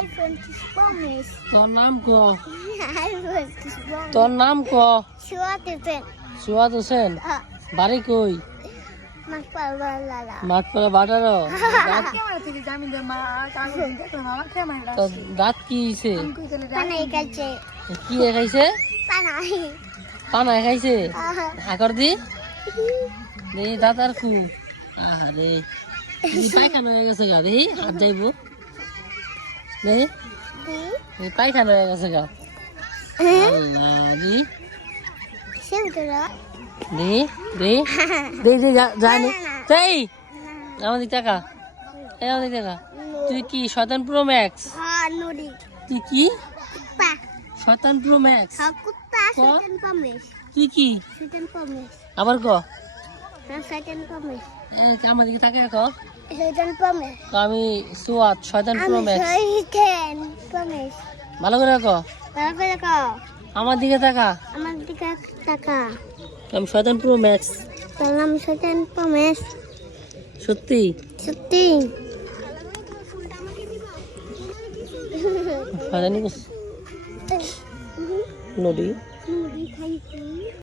iPhone 12 তোর নাম ক? iPhone 12 তোর নাম ক? Suatisen সুয়াদ হোসেন। বাড়ি কই? Makpalala মাঠপাড়া বাটারো। তো দাঁত কি হইছে? Panay kache কি খাইছে? Panay পানা খাইছে? আগর দি দেই দাঁত আর কু। আরে দি পায়খানা হয়ে গেছে গা, দেই হাত যাইবো। দেই Di পায়খানা হয়ে গেছে গা। আল্লাহ দি Sintara দি দি দি দি জানি এই আমাদের টাকা, এই আমাদের টাকা। তুই কি শয়তান প্রো ম্যাক্স? Nuri তুই কি Pa শয়তান pro max? Hakutta Satan Pamis তুই কি Satan Pamis আবার ক? Satan Pamis আমার দিকে তাকে রাখো। Satan Pamis তো আমি সুয়াদ শয়তান প্রো ম্যাক্স। Satan Pamis ভালো করে রাখো। তারপরে কো আমার দিকে তাকা। আমার দিকে টাকা আমি শয়তান প্রো ম্যাক্স। তার নাম Satan Pamis সত্যি সত্যি শয়তানি করছিস নদী। Nuri খাইছি